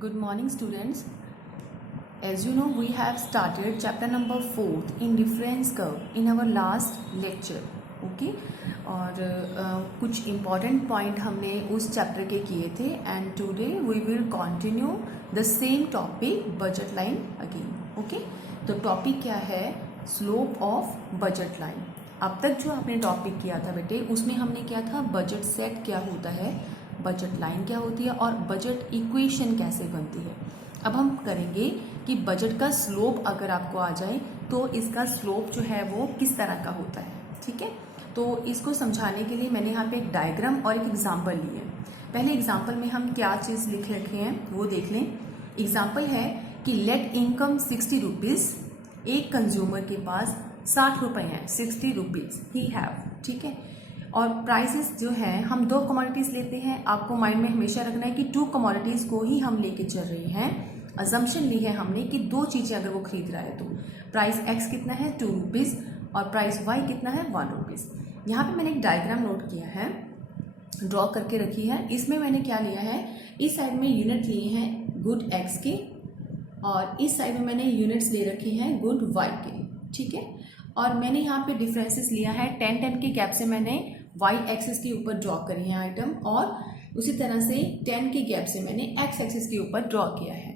Good morning, students. As you know, we have started chapter number 4 in difference curve in our last lecture. Okay? और कुछ important point हमने उस chapter के किए थे and today we will continue the same topic budget line again. Okay? तो topic क्या है? Slope of budget line. अब तक जो आपने टॉपिक किया था बेटे उसमें हमने क्या था, बजट सेट क्या होता है, बजट लाइन क्या होती है और बजट इक्वेशन कैसे बनती है. अब हम करेंगे कि बजट का स्लोप अगर आपको आ जाए तो इसका स्लोप जो है वो किस तरह का होता है. ठीक है, तो इसको समझाने के लिए मैंने यहाँ पे एक डायग्राम और एक एग्जाम्पल ली है. पहले एग्जाम्पल में हम क्या चीज़ लिख रखे हैं वो देख लें. एग्जाम्पल है कि लेट इनकम 60 रुपीज़, एक कंज्यूमर के पास 60 रुपये हैं, 60 रुपीज़ ही हैव. ठीक है, और प्राइसेस जो है हम दो कमोडिटीज़ लेते हैं. आपको माइंड में हमेशा रखना है कि टू कमोडिटीज़ को ही हम लेके चल रहे हैं. अजम्पशन ली है हमने कि दो चीज़ें अगर वो खरीद रहा है तो प्राइस एक्स कितना है 2 रुपीज़ और प्राइस वाई कितना है 1 रुपीज़. यहाँ पे मैंने एक डायग्राम नोट किया है, ड्रॉ करके रखी है. इसमें मैंने क्या लिया है, इस साइड में यूनिट लिए हैं गुड एक्स के और इस साइड में मैंने यूनिट्स ले रखे हैं गुड वाई के. ठीक है, और मैंने यहाँ पे डिफरेंसेस लिया है 10 के गैप से मैंने वाई एक्सिस के ऊपर ड्रॉ करी है आइटम और उसी तरह से 10 के गैप से मैंने एक्स एक्सिस के ऊपर ड्रॉ किया है.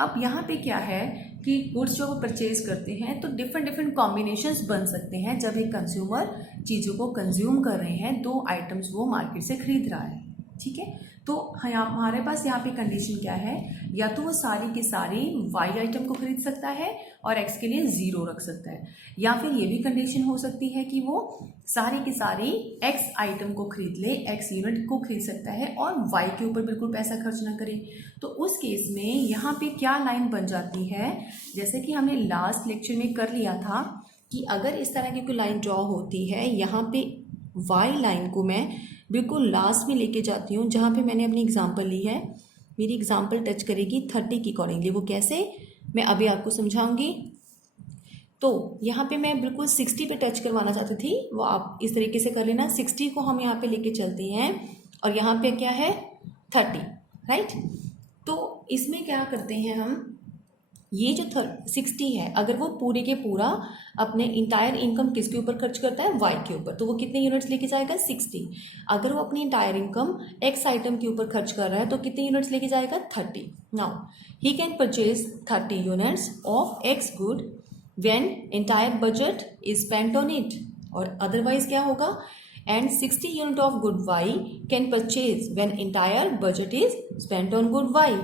अब यहाँ पे क्या है कि गुड्स जो वो परचेज करते हैं तो डिफरेंट कॉम्बिनेशंस बन सकते हैं. जब एक कंज्यूमर चीज़ों को कंज्यूम कर रहे हैं, दो आइटम्स वो मार्केट से खरीद रहा है. ठीक है, तो हमारे पास यहाँ पे कंडीशन क्या है, या तो वो सारी की सारी वाई आइटम को खरीद सकता है और एक्स के लिए 0 रख सकता है, या फिर ये भी कंडीशन हो सकती है कि वो सारी की सारी एक्स आइटम को खरीद ले, एक्स यूनिट को खरीद सकता है और वाई के ऊपर बिल्कुल पैसा खर्च ना करे. तो उस केस में यहाँ पे क्या लाइन बन जाती है, जैसे कि हमने लास्ट लेक्चर में कर लिया था कि अगर इस तरह की कोई लाइन ड्रॉ होती है, यहाँ पे वाई लाइन को मैं बिल्कुल लास्ट में लेके जाती हूँ जहाँ पे मैंने अपनी एग्जांपल ली है. मेरी एग्जांपल टच करेगी 30 की अकॉर्डिंगली. वो कैसे, मैं अभी आपको समझाऊंगी. तो यहाँ पे मैं बिल्कुल 60 पे टच करवाना चाहती थी, वो आप इस तरीके से कर लेना. 60 को हम यहाँ पे लेके चलते हैं और यहाँ पे क्या है 30, राइट. तो इसमें क्या करते हैं हम, ये जो 60 है अगर वो पूरे के पूरा अपने इंटायर इनकम किसके ऊपर खर्च करता है, वाई के ऊपर, तो वो कितने यूनिट्स लेके जाएगा 60. अगर वो अपनी इंटायर इनकम एक्स आइटम के ऊपर खर्च कर रहा है तो कितने यूनिट्स लेके जाएगा 30. Now he can purchase 30 units of X good when entire budget is spent on it. और अदरवाइज क्या होगा, and 60 unit of good Y can purchase when entire budget is spent on good Y,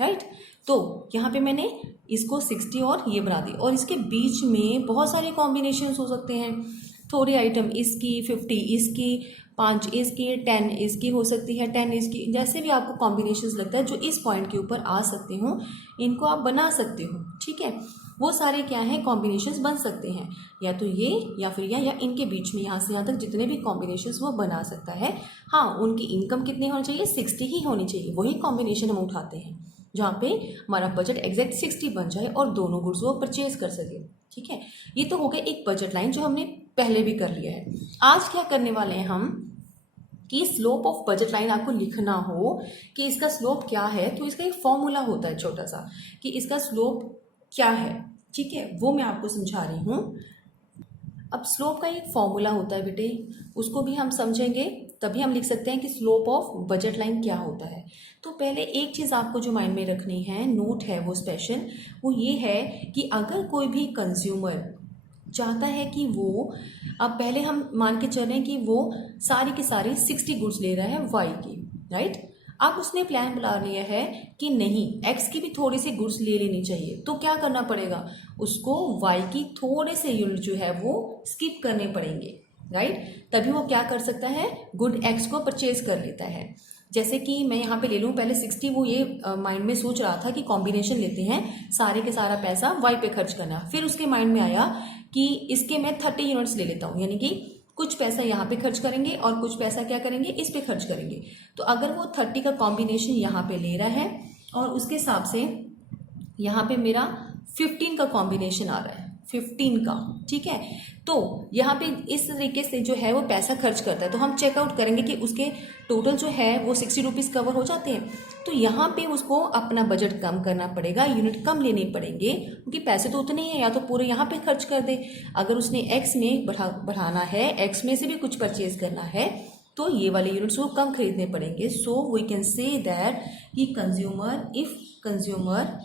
right. तो यहाँ पे मैंने इसको 60 और ये बना दी, और इसके बीच में बहुत सारे कॉम्बिनेशंस हो सकते हैं. थोड़ी आइटम इसकी, 50 इसकी, 5 इसकी, 10 इसकी हो सकती है, 10 इसकी, जैसे भी आपको कॉम्बिनेशंस लगता है जो इस पॉइंट के ऊपर आ सकते हो इनको आप बना सकते हो. ठीक है, वो सारे क्या हैं कॉम्बिनेशंस बन सकते हैं, या तो ये या फिर या इनके बीच में यहाँ से यहाँ तक जितने भी कॉम्बिनेशंस वो बना सकता है. हाँ, उनकी इनकम कितनी होनी चाहिए, 60 ही होनी चाहिए. वही कॉम्बिनेशन हम उठाते हैं जहाँ पे हमारा बजट एग्जैक्ट 60 बन जाए और दोनों गुड्स वो परचेज कर सके. ठीक है, ये तो हो गया एक बजट लाइन जो हमने पहले भी कर लिया है. आज क्या करने वाले हैं हम कि स्लोप ऑफ बजट लाइन आपको लिखना हो कि इसका स्लोप क्या है, तो इसका एक फॉर्मूला होता है छोटा सा कि इसका स्लोप क्या है. ठीक है, वो मैं आपको समझा रही हूँ. अब स्लोप का एक फॉर्मूला होता है बेटे, उसको भी हम समझेंगे तभी हम लिख सकते हैं कि स्लोप ऑफ बजट लाइन क्या होता है. तो पहले एक चीज़ आपको जो माइंड में रखनी है, नोट है वो स्पेशल, वो ये है कि अगर कोई भी कंज्यूमर चाहता है कि वो, अब पहले हम मान के चलें कि वो सारी की सारी 60 गुड्स ले रहा है वाई की, राइट. अब उसने प्लान बना लिया है कि नहीं, एक्स की भी थोड़ी सी गुड्स ले लेनी चाहिए, तो क्या करना पड़ेगा, उसको वाई की थोड़े से यूनिट जो है वो स्किप करने पड़ेंगे, राइट. तभी वो क्या कर सकता है, गुड एक्स को परचेज कर लेता है. जैसे कि मैं यहाँ पे ले लूँ पहले 60, वो ये माइंड में सोच रहा था कि कॉम्बिनेशन लेते हैं, सारे के सारा पैसा वाई पे खर्च करना. फिर उसके माइंड में आया कि इसके मैं 30 यूनिट्स ले लेता हूँ, यानी कि कुछ पैसा यहाँ पे खर्च करेंगे और कुछ पैसा क्या करेंगे, इस पे खर्च करेंगे. तो अगर वो 30 का कॉम्बिनेशन यहाँ पे ले रहा है और उसके हिसाब से यहाँ पे मेरा 15 का कॉम्बिनेशन आ रहा है, 15 का, ठीक है। तो यहाँ पे इस तरीके से जो है वो पैसा खर्च करता है, तो हम चेकआउट करेंगे कि उसके टोटल जो है वो 60 रुपीज़ कवर हो जाते हैं। तो यहाँ पे उसको अपना बजट कम करना पड़ेगा, यूनिट कम लेने पड़ेंगे, क्योंकि पैसे तो उतने ही हैं, या तो पूरे यहाँ पे खर्च कर दे। अगर उसने एक्स में बढ़ाना है, एक्स में से भी कुछ परचेज करना है, तो ये वाले यूनिट्स को कम खरीदने पड़ेंगे। So we can say that कि consumer, if consumer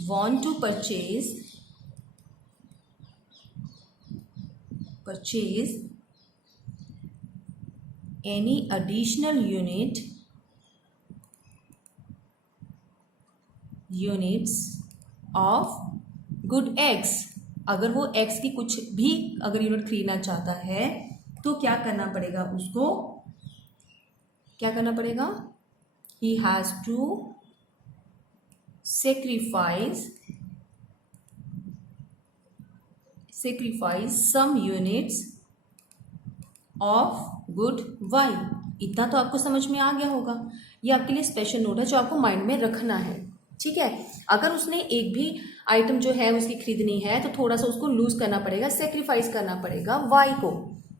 want to purchase any additional units of good X, अगर वो X की कुछ भी अगर यूनिट खरीदना चाहता है तो क्या करना पड़ेगा, उसको क्या करना पड़ेगा, he has to sacrifice some units of good Y। इतना तो आपको समझ में आ गया होगा। ये आपके लिए स्पेशल नोट है जो आपको माइंड में रखना है, ठीक है। अगर उसने एक भी आइटम जो है उसकी खरीदनी है तो थोड़ा सा उसको लूज करना पड़ेगा, सेक्रीफाइस करना पड़ेगा Y को।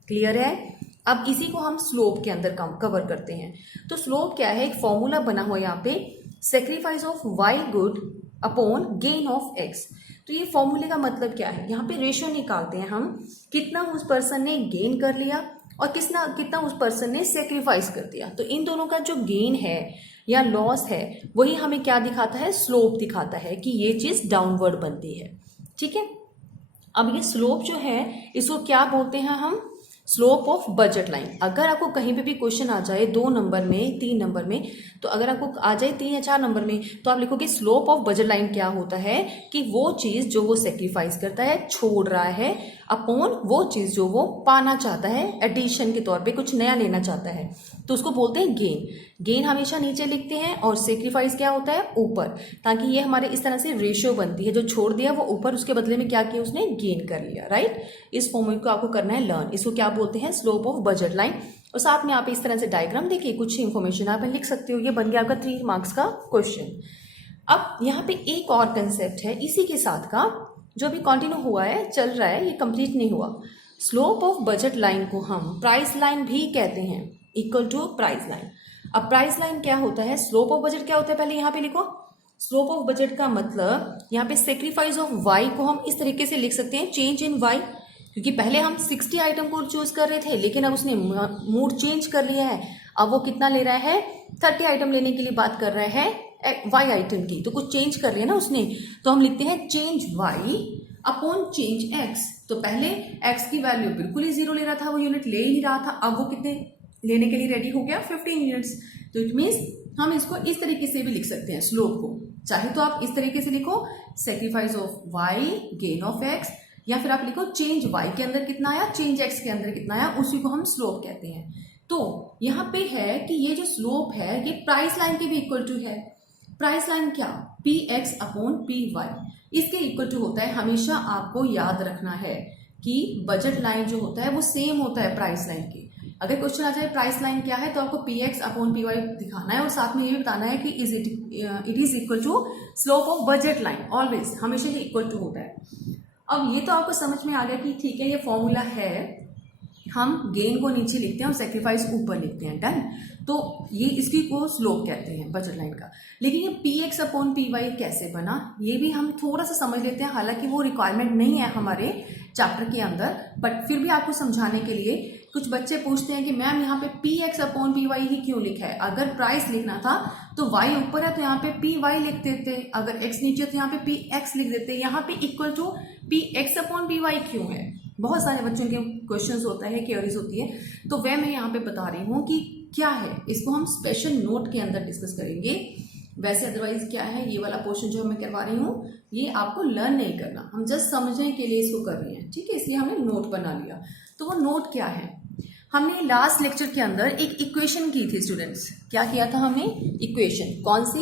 क्लियर है। अब इसी को हम स्लोप के अंदर कवर करते हैं। तो स्लोप क्या है, एक फॉर्मूला बना हुआ यहाँ पे, sacrifice of Y good upon gain of X। तो ये फॉर्मूले का मतलब क्या है, यहाँ पे रेशियो निकालते हैं हम, कितना उस पर्सन ने गेन कर लिया और कितना उस पर्सन ने सेक्रीफाइस कर दिया। तो इन दोनों का जो गेन है या लॉस है वही हमें क्या दिखाता है, स्लोप दिखाता है कि ये चीज डाउनवर्ड बनती है, ठीक है। अब ये स्लोप जो है इसको क्या बोलते हैं हम, स्लोप ऑफ बजट लाइन। अगर आपको कहीं पे भी क्वेश्चन आ जाए 2 नंबर में, 3 नंबर में, तो अगर आपको आ जाए 3 या 4 नंबर में, तो आप लिखोगे स्लोप ऑफ बजट लाइन क्या होता है कि वो चीज जो वो सेक्रीफाइस करता है, छोड़ रहा है, अपॉन वो चीज जो वो पाना चाहता है, एडिशन के तौर पे कुछ नया लेना चाहता है, तो उसको बोलते हैं गेन। गेन हमेशा नीचे लिखते हैं और सेक्रीफाइस क्या होता है, ऊपर, ताकि ये हमारे इस तरह से रेशियो बनती है, जो छोड़ दिया वो ऊपर, उसके बदले में क्या किया उसने, गेन कर लिया, राइट। इस फॉर्मूले को आपको करना है लर्न। इसको क्या बोलते हैं, स्लोप ऑफ बजट लाइन। और साथ में आप इस तरह से डायग्राम देखिए, कुछ इंफॉर्मेशन आप लिख सकते हो। ये बन गया आपका 3 मार्क्स का क्वेश्चन। अब यहाँ पे एक और कंसेप्ट है इसी के साथ का, जो अभी कंटिन्यू हुआ है, चल रहा है, ये कंप्लीट नहीं हुआ। स्लोप ऑफ बजट लाइन को हम प्राइस लाइन भी कहते हैं, इक्वल टू प्राइस लाइन। अब प्राइस लाइन क्या होता है, स्लोप ऑफ बजट क्या होता है, पहले यहाँ पे लिखो। स्लोप ऑफ बजट का मतलब यहाँ पे सेक्रीफाइस ऑफ वाई को हम इस तरीके से लिख सकते हैं, चेंज इन वाई, क्योंकि पहले हम 60 आइटम को चूज कर रहे थे, लेकिन अब उसने मूड चेंज कर लिया है। अब वो कितना ले रहा है, 30 आइटम लेने के लिए बात कर रहा है वाई आइटम की, तो कुछ चेंज कर लिया ना उसने, तो हम लिखते हैं change Y upon change X. तो पहले एक्स की वैल्यू बिल्कुल ही 0 ले रहा था, वो यूनिट ले ही नहीं रहा था, अब वो कितने लेने के लिए रेडी हो गया, 15 यूनिट्स। तो इट मीन्स हम इसको इस तरीके से भी लिख सकते हैं स्लोप को, चाहे तो आप इस तरीके से लिखो, sacrifice of Y gain of X, या फिर आप लिखो चेंज वाई के अंदर कितना आया, चेंज एक्स के अंदर कितना आया, उसी को हम स्लोप कहते हैं। तो यहाँ पे है कि ये जो स्लोप है ये प्राइस लाइन के भी इक्वल टू है। प्राइस लाइन क्या, P X upon P Y, इसके इक्वल टू होता है। हमेशा आपको याद रखना है कि बजट लाइन जो होता है वो सेम होता है प्राइस लाइन के। अगर क्वेश्चन आ जाए प्राइस लाइन क्या है, तो आपको P X upon P Y दिखाना है और साथ में ये भी बताना है कि it is equal to slope of budget line, always, हमेशा ये इक्वल टू होता है। अब ये तो आपको समझ में आ गया कि ठीक है ये फॉर्मूला है, हम गेन को नीचे लिखते हैं और सेक्रीफाइस ऊपर लिखते हैं, डन। तो ये इसकी को स्लोप कहते हैं बजट लाइन का। लेकिन ये P X upon P Y कैसे बना, ये भी हम थोड़ा सा समझ लेते हैं। हालांकि वो रिक्वायरमेंट नहीं है हमारे चैप्टर के अंदर, बट फिर भी आपको समझाने के लिए कुछ बच्चे पूछते हैं कि मैम यहाँ पे P X upon P why he क्यों लिखा है, अगर प्राइस लिखना था तो वाई ऊपर है तो यहाँ पे पी वाई लिख देते, अगर एक्स नीचे तो यहाँ पे पी एक्स लिख देते, यहाँ पे equal to P X upon P Y क्यों है। बहुत सारे बच्चों के क्वेश्चंस होता है, क्वेरीज होती है, तो वह मैं यहाँ पे बता रही हूँ कि क्या है, इसको हम स्पेशल नोट के अंदर डिस्कस करेंगे। वैसे अदरवाइज क्या है, ये वाला पोर्शन जो मैं करवा रही हूँ ये आपको लर्न नहीं करना, हम जस्ट समझने के लिए इसको कर रहे हैं, ठीक है, इसलिए हमने नोट बना लिया। तो वो नोट क्या है, हमने लास्ट लेक्चर के अंदर एक इक्वेशन की थी स्टूडेंट्स। क्या किया था हमने, इक्वेशन, कौन सी,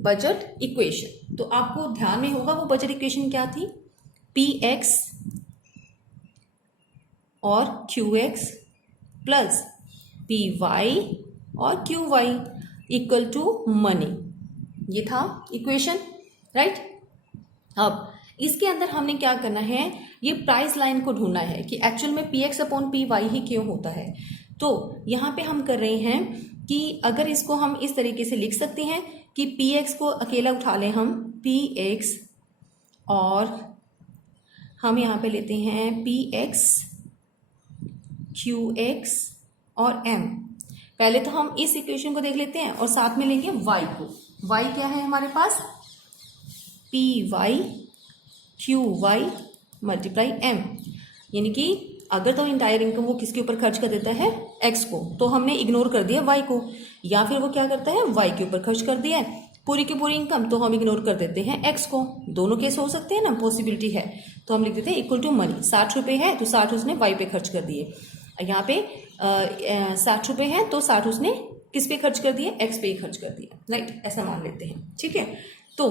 बजट इक्वेशन। तो आपको ध्यान में होगा वो बजट इक्वेशन क्या थी, पी एक्स और Q X plus P Y और Q Y equal to money, ये था इक्वेशन, राइट। अब इसके अंदर हमने क्या करना है, ये प्राइस लाइन को ढूंढना है कि एक्चुअल में P X upon P why he क्यों होता है। तो यहाँ पे हम कर रहे हैं कि अगर इसको हम इस तरीके से लिख सकते हैं कि पी एक्स को अकेला उठा लें हम, पी एक्स, और हम यहाँ पे लेते हैं पी एक्स, क्यू एक्स और एम। पहले तो हम इस इक्वेशन को देख लेते हैं और साथ में लेंगे वाई को। वाई क्या है हमारे पास, P Y Q Y multiply M, यानी कि अगर तो इंटायर इनकम वो किसके ऊपर खर्च कर देता है, एक्स को, तो हमने इग्नोर कर दिया वाई को, या फिर वो क्या करता है वाई के ऊपर खर्च कर दिया है पूरी की पूरी इनकम, तो हम इग्नोर कर देते हैं एक्स को। दोनों केस हो सकते हैं ना, पॉसिबिलिटी है, तो हम लिख देते हैं इक्वल टू मनी। 60 रुपये है तो 60 उसने वाई पे खर्च कर दिए, यहाँ पे 60 रुपये है तो 60 उसने किस पे खर्च कर दिए, एक्स पे ही खर्च कर दिया, राइट, ऐसा मान लेते हैं। ठीक है, तो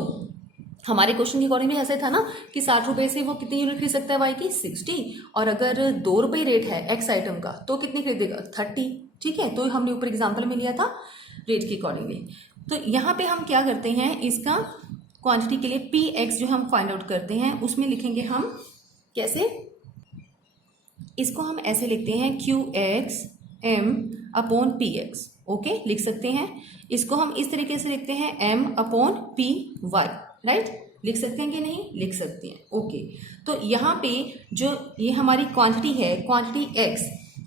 हमारे क्वेश्चन के अकॉर्डिंग भी ऐसे था ना कि 60 रुपये से वो कितनी यूनिट खरीद सकता है वाई की, 60, और अगर 2 रुपये रेट है एक्स आइटम का तो कितने खरीदेगा, 30। ठीक है, तो हमने ऊपर एग्जाम्पल में लिया था रेट के अकॉर्डिंगली। तो यहाँ पे हम क्या करते हैं, इसका क्वांटिटी के लिए पी एक्स जो हम फाइंड आउट करते हैं उसमें लिखेंगे हम कैसे, इसको हम ऐसे लिखते हैं Q X M upon P X. Okay, लिख सकते हैं। इसको हम इस तरीके से लिखते हैं M upon P Y, right, लिख सकते हैं कि नहीं, लिख सकते हैं। ओके, तो यहाँ पे जो ये हमारी क्वांटिटी है, क्वांटिटी एक्स,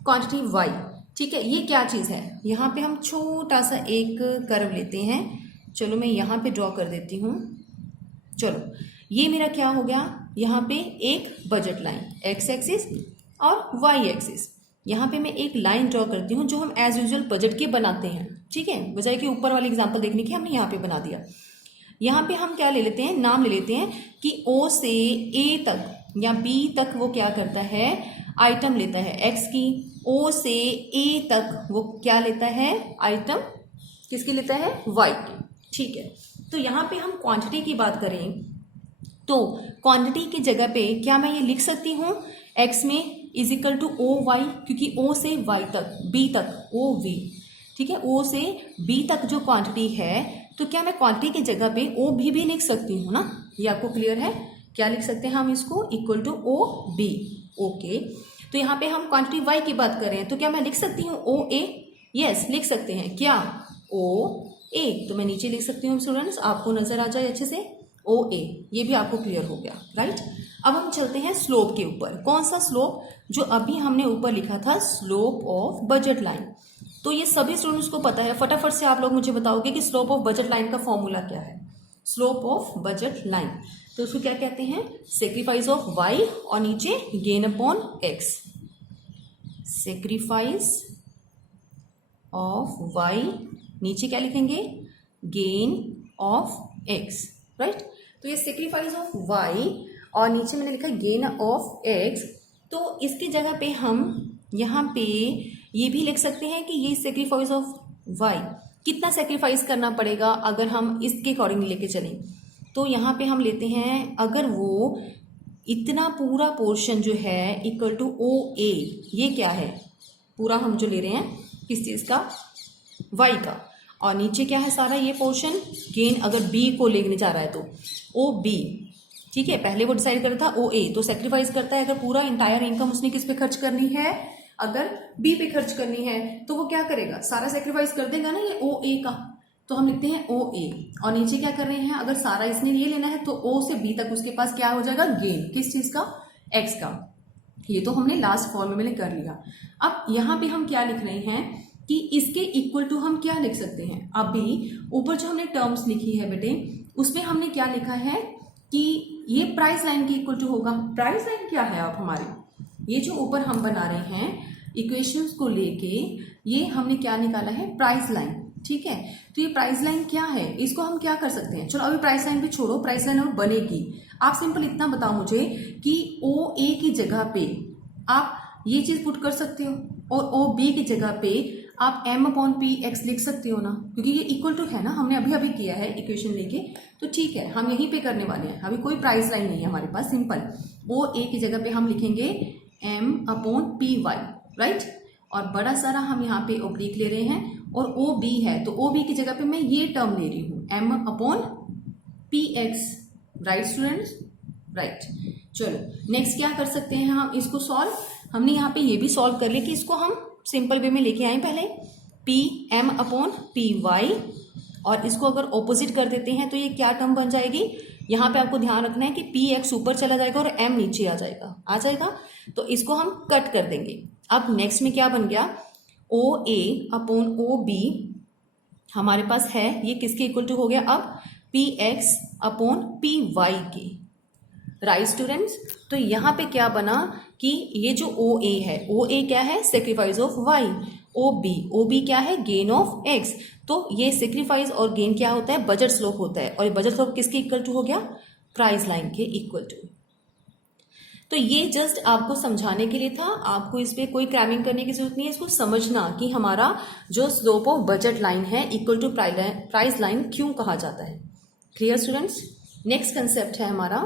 क्वांटिटी वाई, ठीक है, ये क्या चीज़ है, यहाँ पे हम छोटा सा एक कर्व लेते हैं। चलो मैं यहाँ पे ड्रॉ कर देती हूँ। चलो ये मेरा क्या हो गया, यहाँ पे एक बजट लाइन एक्स एक्सिस और वाई एक्सिस, यहाँ पे मैं एक लाइन ड्रॉ करती हूँ जो हम एज यूजुअल बजट के बनाते हैं। ठीक है, बजाय कि ऊपर वाली एग्जाम्पल देखने की हमने यहाँ पे बना दिया। यहाँ पे हम क्या ले लेते हैं, नाम ले लेते हैं कि ओ से ए तक या बी तक वो क्या करता है, आइटम लेता है एक्स की। ओ से ए तक वो क्या लेता है, आइटम किसकी लेता है, वाई की। ठीक है, तो यहाँ पे हम क्वांटिटी की बात करें तो क्वांटिटी की जगह पे क्या मैं ये लिख सकती हूँ एक्स में is equal to O Y, क्योंकि ओ से वाई तक, बी तक, ओ वी, ठीक है, ओ से बी तक जो क्वांटिटी है, तो क्या मैं क्वांटिटी की जगह पे ओ भी लिख सकती हूँ ना, ये आपको क्लियर है। क्या लिख सकते हैं हम इसको, equal to O B. Okay, तो यहाँ पे हम क्वांटिटी वाई की बात कर रहे हैं, तो क्या मैं लिख सकती हूँ ओ ए, यस लिख सकते हैं, क्या ओ ए, तो मैं नीचे लिख सकती हूँ स्टूडेंट्स, आपको नजर आ जाए अच्छे से, ओ ए, ये भी आपको क्लियर हो गया, राइट। अब हम चलते हैं स्लोप के ऊपर। कौन सा स्लोप, जो अभी हमने ऊपर लिखा था, स्लोप ऑफ बजट लाइन। तो ये सभी स्टूडेंट्स को पता है, फटाफट से आप लोग मुझे बताओगे कि स्लोप ऑफ बजट लाइन का फॉर्मूला क्या है। स्लोप ऑफ बजट लाइन, तो उसको क्या कहते हैं, सेक्रीफाइस ऑफ वाई और नीचे gain upon X, sacrifice of Y, नीचे क्या लिखेंगे, गेन ऑफ एक्स, राइट। तो ये सेक्रीफाइस ऑफ वाई और नीचे मैंने लिखा गेन ऑफ एक्स, तो इसकी जगह पे हम यहाँ पे ये भी लिख सकते हैं कि ये सेक्रीफाइस ऑफ वाई, कितना सेक्रीफाइस करना पड़ेगा अगर हम इसके अकॉर्डिंग लेके चलें। तो यहाँ पे हम लेते हैं, अगर वो इतना पूरा पोर्शन जो है इक्वल टू ओ ए, ये क्या है, पूरा हम जो ले रहे हैं किस चीज़ का, वाई का, और नीचे क्या है सारा ये पोर्शन, गेन अगर बी को लेने जा रहा है तो ओ बी, ठीक है, पहले वो डिसाइड करता था ओ ए, तो सेक्रीफाइस करता है अगर पूरा इंटायर इनकम उसने किस पे खर्च करनी है, अगर बी पे खर्च करनी है, तो वो क्या करेगा, सारा सेक्रीफाइस कर देगा ना ये ओ ए का, तो हम लिखते हैं ओ ए, और नीचे क्या कर रहे हैं, अगर सारा इसने ये लेना है तो ओ से बी तक उसके पास क्या हो जाएगा, गेन किस चीज का, एक्स का। ये तो हमने लास्ट फॉर्मूले में कर लिया। अब यहाँ पे हम क्या लिख रहे हैं कि इसके इक्वल टू हम क्या लिख सकते हैं, अभी ऊपर जो हमने टर्म्स लिखी है बेटे, उसमें हमने क्या लिखा है कि ये प्राइस लाइन के इक्वल टू होगा। प्राइस लाइन क्या है आप हमारे, ये जो ऊपर हम बना रहे हैं इक्वेशंस को लेके, ये हमने क्या निकाला है, प्राइस लाइन, ठीक है। तो ये प्राइस लाइन क्या है, इसको हम क्या कर सकते हैं, चलो अभी प्राइस लाइन भी छोड़ो, प्राइस लाइन और बनेगी। आप सिंपल इतना बताओ मुझे कि ओ ए की जगह पे आप ये चीज पुट कर सकते हो और ओ बी की जगह पे आप एम अपॉन पी एक्स लिख सकते हो ना, क्योंकि ये इक्वल टू है ना, हमने अभी अभी किया है इक्वेशन लेके, तो ठीक है हम यहीं पे करने वाले हैं, अभी कोई प्राइस लाइन नहीं है हमारे पास। सिंपल ओ ए की जगह पे हम लिखेंगे M upon P Y, right, और बड़ा सारा हम यहाँ पे ओब्लिक ले रहे हैं, और ओ बी है तो ओ बी की जगह पे मैं ये टर्म ले रही हूँ M upon P X, right students, right. चलो नेक्स्ट क्या कर सकते हैं हम इसको सॉल्व। हमने यहाँ पे ये भी सॉल्व कर लिया कि इसको हम सिंपल वे में लेके आए पहले P M upon P Y, और इसको अगर ऑपोजिट कर देते हैं तो ये क्या टर्म बन जाएगी। यहाँ पे आपको ध्यान रखना है कि पी एक्स ऊपर चला जाएगा और एम नीचे आ जाएगा। तो इसको हम कट कर देंगे। अब नेक्स्ट में क्या बन गया, ओ ए अपॉन ओ बी हमारे पास है, ये किसके इक्वल टू हो गया अब, P X upon P Y के। राइट स्टूडेंट्स, तो यहाँ पे क्या बना कि ये जो ओ ए है, ओ ए क्या है, sacrifice of Y. O B क्या है, गेन ऑफ एक्स। तो ये सेक्रीफाइस और गेन क्या होता है, बजट स्लोप होता है, और ये बजट स्लोप किसके इक्वल टू हो गया, प्राइस लाइन के इक्वल टू। तो ये जस्ट आपको समझाने के लिए था, आपको इस पे कोई क्रैमिंग करने की जरूरत नहीं है। इसको समझना कि हमारा जो स्लोप ऑफ बजट लाइन है इक्वल टू प्राइस लाइन क्यों कहा जाता है। Clear students. नेक्स्ट कंसेप्ट है हमारा,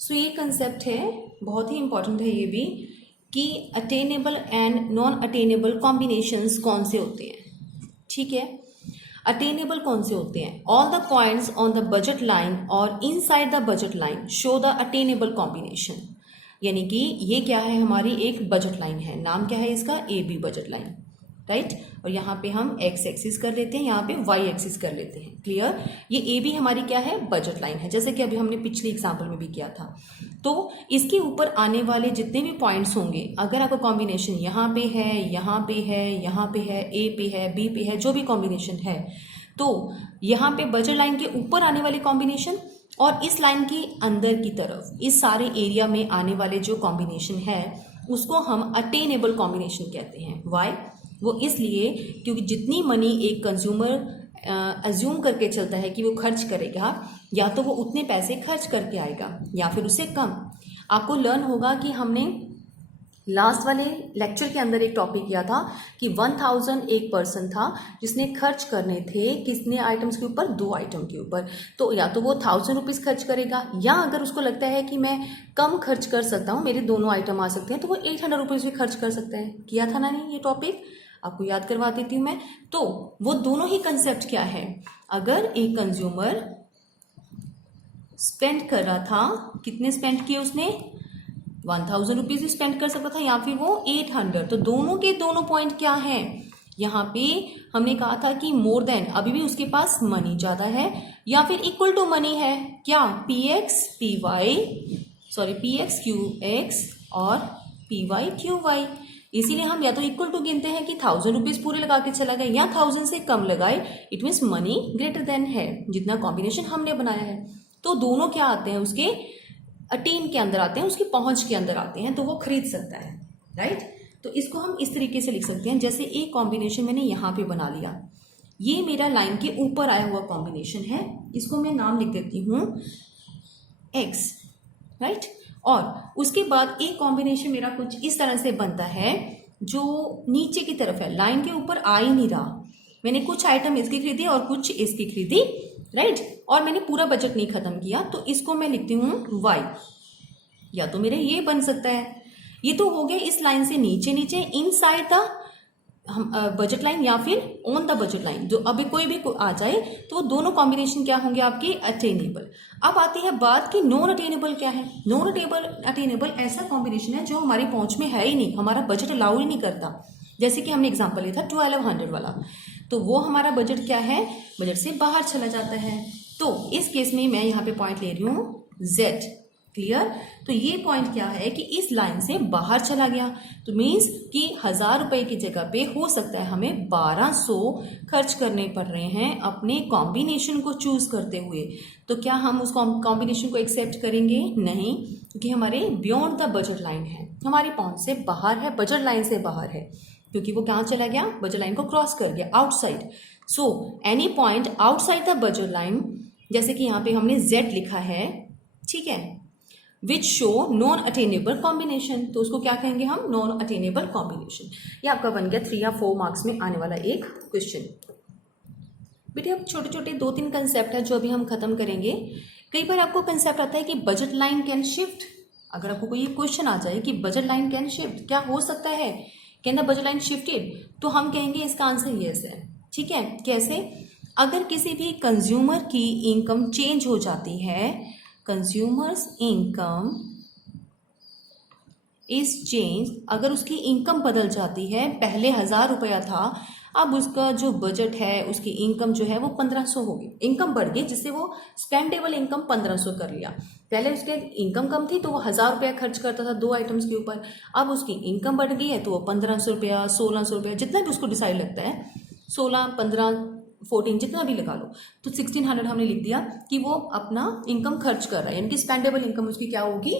सो ये कंसेप्ट है, बहुत ही इंपॉर्टेंट है ये भी, कि attainable and non attainable combinations कौन से होते हैं। ठीक है, अटेनेबल कौन से होते हैं, all the points on the budget line और inside the budget line show the attainable combination. यानी कि ये क्या है, हमारी एक बजट लाइन है, नाम क्या है इसका, A B budget line, right. और यहाँ पे हम एक्स एक्सिस कर लेते हैं, यहाँ पे वाई एक्सिस कर लेते हैं। क्लियर, ये ए बी हमारी क्या है, बजट लाइन है, जैसे कि अभी हमने पिछले एग्जाम्पल में भी किया था। तो इसके ऊपर आने वाले जितने भी पॉइंट्स होंगे, अगर आपका कॉम्बिनेशन यहाँ पे है, यहाँ पे है, यहाँ पे है, ए पे है, बी पे है, जो भी कॉम्बिनेशन है, तो यहाँ पे बजट लाइन के ऊपर आने वाले कॉम्बिनेशन और इस लाइन के अंदर की तरफ इस सारे एरिया में आने वाले जो कॉम्बिनेशन है उसको हम अटेनेबल कॉम्बिनेशन कहते हैं। वाई, वो इसलिए क्योंकि जितनी मनी एक कंज्यूमर अज्यूम करके चलता है कि वो खर्च करेगा, या तो वो उतने पैसे खर्च करके आएगा या फिर उससे कम। आपको लर्न होगा कि हमने लास्ट वाले लेक्चर के अंदर एक टॉपिक किया था कि 1000 एक पर्सन था जिसने खर्च करने थे कितने आइटम्स के ऊपर, 2 आइटम के ऊपर। तो या तो वो 1000 रुपीज़ खर्च करेगा, या अगर उसको लगता है कि मैं कम खर्च कर सकता हूँ, मेरे दोनों आइटम आ सकते हैं, तो वो 800 रुपीज़ भी खर्च कर सकता है। किया था ना नहीं ये टॉपिक, आपको याद करवा देती हूँ मैं। तो वो दोनों ही कंसेप्ट क्या है, अगर एक कंज्यूमर स्पेंड कर रहा था, कितने स्पेंड किए उसने, 1000 रुपीज़ स्पेंड कर सकता था, या फिर वो 800, तो दोनों के दोनों पॉइंट क्या है, यहाँ पे हमने कहा था कि मोर देन, अभी भी उसके पास मनी ज़्यादा है, या फिर इक्वल टू मनी है, क्या, पी एक्स क्यू एक्स और पी वाई क्यू वाई। इसीलिए हम या तो इक्वल टू गिनते हैं कि 1000 रुपीज़ पूरे लगा के चला गया, या 1000 से कम लगाए, it means money greater than है जितना कॉम्बिनेशन हमने बनाया है। तो दोनों क्या आते हैं, उसके अटेन के अंदर आते हैं, उसकी पहुंच के अंदर आते हैं, तो वो खरीद सकता है, राइट। तो इसको हम इस तरीके से लिख सकते हैं, जैसे एक कॉम्बिनेशन मैंने यहाँ पे बना लिया, ये मेरा लाइन के ऊपर आया हुआ कॉम्बिनेशन है, इसको मैं नाम लिख देती हूँ एक्स, राइट। और उसके बाद एक कॉम्बिनेशन मेरा कुछ इस तरह से बनता है जो नीचे की तरफ है, लाइन के ऊपर आ ही नहीं रहा, मैंने कुछ आइटम इसकी खरीदी और कुछ इसकी खरीदी, राइट, और मैंने पूरा बजट नहीं खत्म किया, तो इसको मैं लिखती हूँ वाई। या तो मेरा ये बन सकता है, ये तो हो गया इस लाइन से नीचे नीचे इनसाइड द बजट लाइन, या फिर ऑन द बजट लाइन, जो अभी कोई भी आ जाए तो वो दोनों कॉम्बिनेशन क्या होंगे आपके, अटेनेबल। अब आती है बात कि नॉन अटेनेबल क्या है। नॉन अटेनेबल ऐसा कॉम्बिनेशन है जो हमारी पहुंच में है ही नहीं, हमारा बजट अलाउ ही नहीं करता। जैसे कि हमने एग्जाम्पल लिया था 1200 वाला, तो वो हमारा बजट क्या है, बजट से बाहर चला जाता है। तो इस केस में मैं यहाँ पे पॉइंट ले रही हूँ Z। क्लियर, तो ये पॉइंट क्या है कि इस लाइन से बाहर चला गया, तो मीन्स कि 1000 रुपए की जगह पे हो सकता है हमें 1200 खर्च करने पड़ रहे हैं अपने कॉम्बिनेशन को चूज करते हुए। तो क्या हम उस कॉम्बिनेशन को एक्सेप्ट करेंगे, नहीं, क्योंकि हमारे बियॉन्ड द बजट लाइन है, हमारी पहुंच से बाहर है, बजट लाइन से बाहर है, क्योंकि वो कहाँ चला गया, बजट लाइन को क्रॉस कर गया, outside. So any point outside the budget line, जैसे कि यहाँ पे हमने Z लिखा है, ठीक है, which show non attainable combination, तो उसको क्या कहेंगे हम, नॉन अटेनेबल कॉम्बिनेशन। ये आपका बन गया 3 या 4 मार्क्स में आने वाला एक क्वेश्चन। बेटे अब छोटे छोटे 2-3 कंसेप्ट है जो अभी हम खत्म करेंगे। कई बार आपको कंसेप्ट आता है कि बजट लाइन कैन शिफ्ट। अगर आपको कोई क्वेश्चन आ जाए कि बजट लाइन कैन शिफ्ट, क्या हो सकता है, can the budget line shifted, तो हम कहेंगे इसका आंसर यस है। ठीक है, कैसे, अगर किसी भी कंज्यूमर की इनकम चेंज हो जाती है कंज्यूमर्स इनकम इज चेंज, अगर उसकी इनकम बदल जाती है, पहले 1000 रुपया था, अब उसका जो बजट है, उसकी इनकम जो है वो 1500 होगी, इनकम बढ़ गई जिससे वो स्पेंडेबल इनकम 1500 कर लिया। पहले उसके इनकम कम थी तो वो 1000 रुपया खर्च करता था 2 आइटम्स के ऊपर, अब उसकी इनकम बढ़ गई है तो वो 1500 रुपया, 1600 रुपया, जितना भी उसको डिसाइड लगता है, 16, 15, 14 जितना भी लगा लो, तो 1600 हमने लिख दिया कि वो अपना इनकम खर्च कर रहा है, यानी कि स्पेंडेबल इनकम उसकी क्या होगी,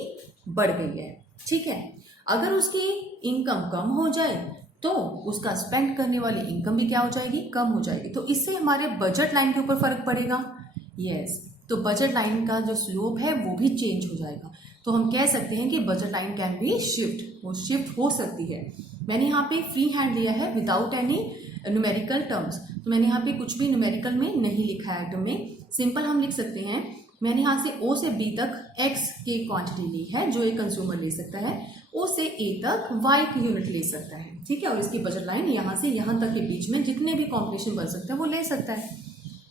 बढ़ गई है। ठीक है, अगर उसकी इनकम कम हो जाए तो उसका स्पेंड करने वाली इनकम भी क्या हो जाएगी, कम हो जाएगी, तो इससे हमारे बजट लाइन के ऊपर फर्क पड़ेगा। यस, तो बजट लाइन का जो स्लोप है वो भी चेंज हो जाएगा। तो हम कह सकते हैं कि budget line can be shift, वो शिफ्ट हो सकती है। मैंने यहाँ पे फ्री हैंड लिया है विदाउट एनी न्यूमेरिकल टर्म्स, तो मैंने यहाँ पे कुछ भी न्यूमेरिकल में नहीं लिखा है आइटम में, सिंपल हम लिख सकते हैं। मैंने यहाँ से O से B तक X की क्वांटिटी ली है जो एक कंज्यूमर ले सकता है, O से A तक Y की यूनिट ले सकता है। ठीक है, और इसकी बजट लाइन यहाँ से यहाँ तक के बीच में जितने भी कॉम्बिनेशन बन सकते हैं वो ले सकता है।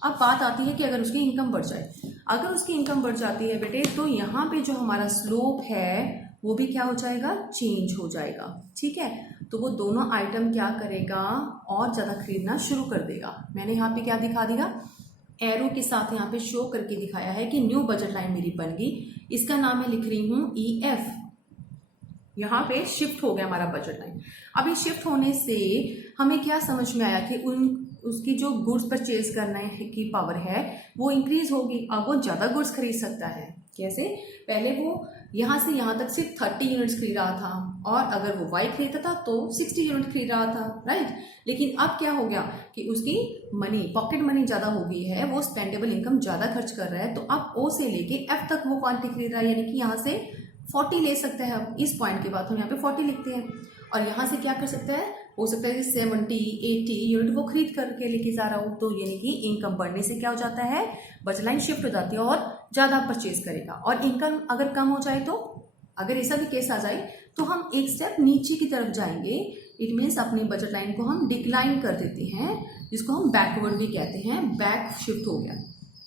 अब बात आती है कि अगर उसकी इनकम बढ़ जाए, अगर उसकी इनकम बढ़ जाती है बेटे, तो यहाँ पे जो हमारा स्लोप है वो भी क्या हो जाएगा, चेंज हो जाएगा। ठीक है, तो वो दोनों आइटम क्या करेगा, और ज्यादा खरीदना शुरू कर देगा। मैंने यहाँ पे क्या दिखा दिया, एरो के साथ यहाँ पे शो करके दिखाया है कि न्यू बजट लाइन मेरी बन गई, इसका नाम मैं लिख रही हूँ EF। यहाँ पे शिफ्ट हो गया हमारा बजट लाइन। अब ये शिफ्ट होने से हमें क्या समझ में आया कि उसकी जो गुड्स परचेज करने की पावर है वो इंक्रीज होगी, अब वो ज्यादा गुड्स खरीद सकता है। कैसे, पहले वो यहाँ से यहाँ तक सिर्फ 30 यूनिट्स खरीद रहा था, और अगर वो वाई खरीदता था तो 60 यूनिट खरीद रहा था, राइट। लेकिन अब क्या हो गया कि उसकी मनी, पॉकेट मनी ज्यादा हो गई है, वो स्पेंडेबल इनकम ज्यादा खर्च कर रहा है, तो अब O से लेके F तक वो क्वांटिटी खरीद रहा है, यानी कि यहाँ से 40 ले सकता है। अब इस पॉइंट के बाद हम यहाँ पे 40 लिखते हैं, और यहाँ से क्या कर सकता है, हो सकता है कि 70, 80 यूनिट वो खरीद करके लेके जा रहा हो, तो यानी कि इनकम बढ़ने से क्या हो जाता है, बजट लाइन शिफ्ट हो जाती है और ज्यादा परचेज करेगा। और इनकम अगर कम हो जाए, तो अगर ऐसा भी केस आ जाए तो हम एक स्टेप नीचे की तरफ जाएंगे, इट मीन्स अपनी बजट लाइन को हम डिक्लाइन कर देते हैं, जिसको हम बैकवर्ड भी कहते हैं, बैक शिफ्ट हो गया।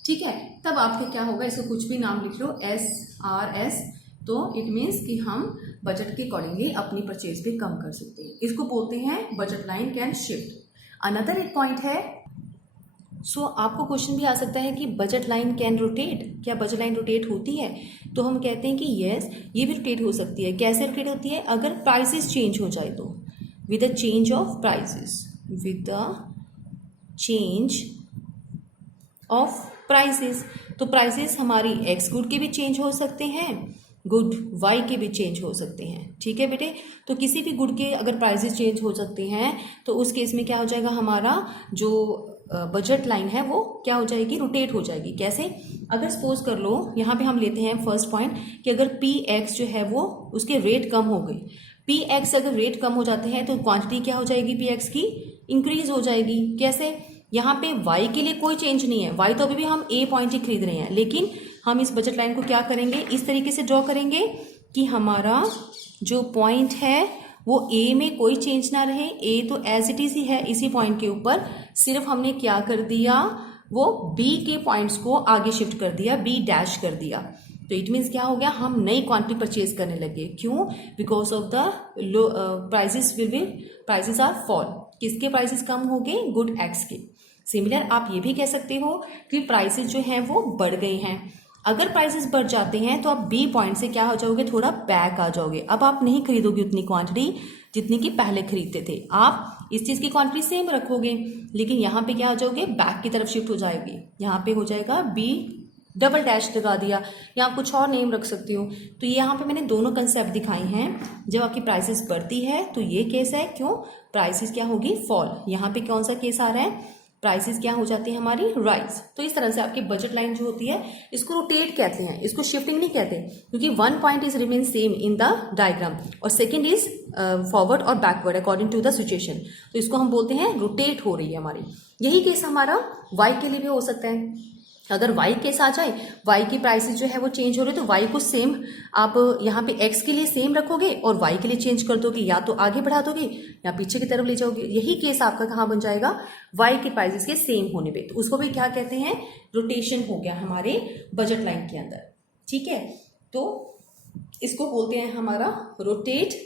ठीक है, तब आपके क्या होगा, इसको कुछ भी नाम लिख लो, SRS, तो इट मीन्स कि हम बजट के अकॉर्डिंगली अपनी परचेज भी कम कर सकते हैं, इसको बोलते हैं budget line can shift. Another एक पॉइंट है, आपको क्वेश्चन भी आ सकता है कि बजट लाइन कैन रोटेट, क्या बजट लाइन रोटेट होती है, तो हम कहते हैं कि यस, ये भी रोटेट हो सकती है। कैसे रोटेट होती है, अगर प्राइसेस चेंज हो जाए तो, with the change of prices, with the change of prices, तो प्राइसेस हमारी एक्स गुड के भी चेंज हो सकते हैं, गुड वाई के भी चेंज हो सकते हैं। ठीक है बेटे, तो किसी भी गुड के अगर प्राइसेस चेंज हो सकते हैं तो उस केस में क्या हो जाएगा, हमारा जो बजट लाइन है वो क्या हो जाएगी, रोटेट हो जाएगी। कैसे, अगर सपोज कर लो, यहाँ पे हम लेते हैं फर्स्ट पॉइंट कि अगर PX जो है वो उसके रेट कम हो गई, PX अगर रेट कम हो जाते हैं तो क्वांटिटी क्या हो जाएगी, PX की इंक्रीज हो जाएगी। कैसे, यहाँ पे Y के लिए कोई चेंज नहीं है, Y तो अभी भी हम A पॉइंट ही खरीद रहे हैं, लेकिन हम इस बजट लाइन को क्या करेंगे, इस तरीके से ड्रॉ करेंगे कि हमारा जो पॉइंट है वो A में कोई चेंज ना रहे, A तो एज इट इज ही है इसी पॉइंट के ऊपर, सिर्फ हमने क्या कर दिया, वो B के पॉइंट्स को आगे शिफ्ट कर दिया, B डैश कर दिया। तो इट मीन्स क्या हो गया, हम नई क्वांटिटी परचेज करने लगे। क्यों, because of the low prices are fall, किसके प्राइसेस कम हो गए, गुड एक्स के। सिमिलर आप ये भी कह सकते हो कि प्राइसेस जो हैं वो बढ़ गई हैं। अगर प्राइसेस बढ़ जाते हैं तो आप बी पॉइंट से क्या हो जाओगे, थोड़ा बैक आ जाओगे। अब आप नहीं खरीदोगे उतनी क्वांटिटी जितनी की पहले खरीदते थे, आप इस चीज की क्वांटिटी सेम रखोगे, लेकिन यहाँ पे क्या हो जाओगे, बैक की तरफ शिफ्ट हो जाएगी। यहाँ पे हो जाएगा बी डबल डैश लगा दिया, या आप कुछ और नेम रख सकती हो। तो ये यहाँ पे मैंने दोनों कंसेप्ट दिखाई हैं। जब आपकी प्राइसेस बढ़ती है तो ये केस है, क्यों, प्राइसेस क्या होगी, फॉल। यहाँ पे कौन सा केस आ रहा है, प्राइसेस क्या हो जाती है हमारी, राइज। तो इस तरह से आपकी बजट लाइन जो होती है इसको रोटेट कहते हैं, इसको शिफ्टिंग नहीं कहते, क्योंकि one point is remain same in the diagram और सेकंड इज फॉरवर्ड और backward according to the situation. तो इसको हम बोलते हैं रोटेट हो रही है हमारी। यही केस हमारा वाई के लिए भी हो सकता है। अगर वाई केस आ जाए, वाई की प्राइसेस जो है वो चेंज हो रही है, तो वाई को सेम आप यहाँ पे एक्स के लिए सेम रखोगे और वाई के लिए चेंज कर दोगे, या तो आगे बढ़ा दोगे या पीछे की तरफ ले जाओगे। यही केस आपका कहाँ बन जाएगा, वाई के प्राइसेस के सेम होने पे, तो उसको भी क्या कहते हैं, रोटेशन हो गया हमारे बजट लाइन के अंदर। ठीक है, तो इसको बोलते हैं हमारा रोटेट।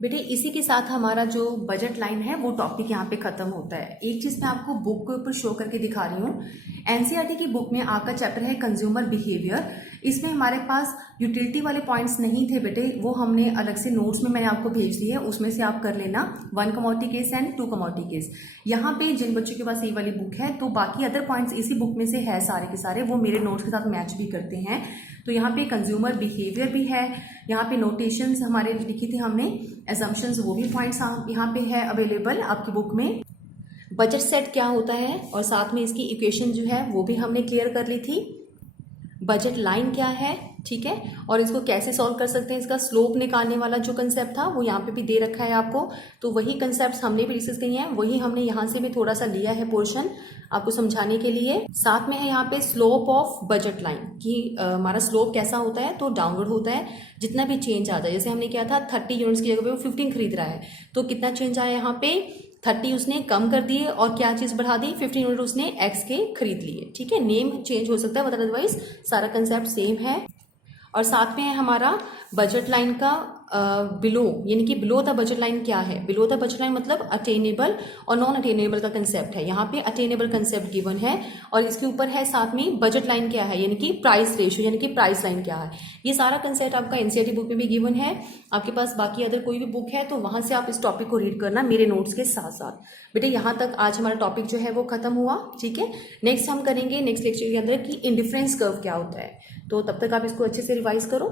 बेटे इसी के साथ हमारा जो बजट लाइन है वो टॉपिक यहाँ पे खत्म होता है। एक चीज मैं आपको बुक के ऊपर शो करके दिखा रही हूँ। एनसीईआरटी की बुक में आपका चैप्टर है कंज्यूमर बिहेवियर। इसमें हमारे पास यूटिलिटी वाले पॉइंट्स नहीं थे बेटे, वो हमने अलग से नोट्स में मैंने आपको भेज दिए, उसमें से आप कर लेना 1 commodity case and 2 commodity case. यहाँ पे जिन बच्चों के पास ये वाली बुक है तो बाकी अदर पॉइंट्स इसी बुक में से है सारे के सारे, वो मेरे नोट्स के साथ मैच भी करते हैं। तो यहाँ पे कंज्यूमर बिहेवियर भी है, यहाँ पे नोटेशंस हमारे लिखी थी हमने, एजम्पशंस वो भी पॉइंट्स यहाँ पे है अवेलेबल आपकी बुक में। बजट सेट क्या होता है और साथ में इसकी इक्वेशन जो है वो भी हमने क्लियर कर ली थी। बजट लाइन क्या है, ठीक है, और इसको कैसे सॉल्व कर सकते हैं, इसका स्लोप निकालने वाला जो कंसेप्ट था वो यहाँ पे भी दे रखा है आपको। तो वही कंसेप्ट हमने भी डिस्कस किए हैं, वही हमने यहाँ से भी थोड़ा सा लिया है पोर्शन आपको समझाने के लिए। साथ में है यहाँ पे स्लोप ऑफ बजट लाइन कि हमारा स्लोप कैसा होता है, तो डाउनवर्ड होता है जितना भी चेंज आता है। जैसे हमने किया था 30 यूनिट्स की जगह पे वो 15 खरीद रहा है, तो कितना चेंज आया यहाँ पे 30 उसने कम कर दिए और क्या चीज बढ़ा दी 15 यूनिट उसने एक्स के खरीद लिए। ठीक है, नेम चेंज हो सकता है बट अदरवाइज सारा कंसेप्ट सेम है। और साथ में है हमारा बजट लाइन का बिलो, यानी कि बिलो द बजट लाइन क्या है। बिलो द बजट लाइन मतलब अटेनेबल और नॉन अटेनेबल का कंसेप्ट है। यहाँ पे अटेनेबल कंसेप्ट गिवन है और इसके ऊपर है साथ में बजट लाइन क्या है, यानी कि प्राइस रेशियो, यानी कि प्राइस लाइन क्या है। ये सारा कंसेप्ट आपका एनसीईआरटी बुक में भी गिवन है। आपके पास बाकी अदर कोई भी बुक है तो वहां से आप इस टॉपिक को रीड करना मेरे नोट्स के साथ साथ। बेटे यहाँ तक आज हमारा टॉपिक जो है वो खत्म हुआ। ठीक है, नेक्स्ट हम करेंगे नेक्स्ट लेक्चर के अंदर कि इंडिफरेंस कर्व क्या होता है। तो तब तक आप इसको अच्छे से रिवाइज करो।